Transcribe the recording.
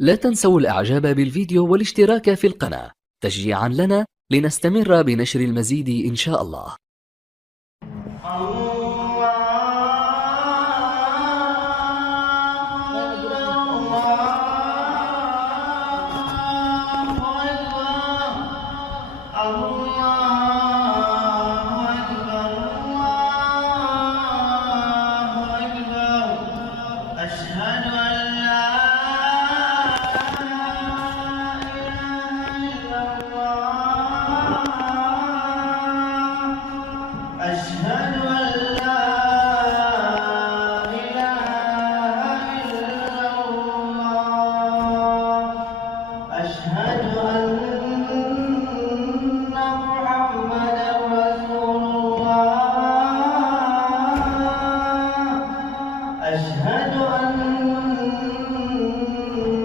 لا تنسوا الإعجاب بالفيديو والاشتراك في القناة تشجيعا لنا لنستمر بنشر المزيد إن شاء الله.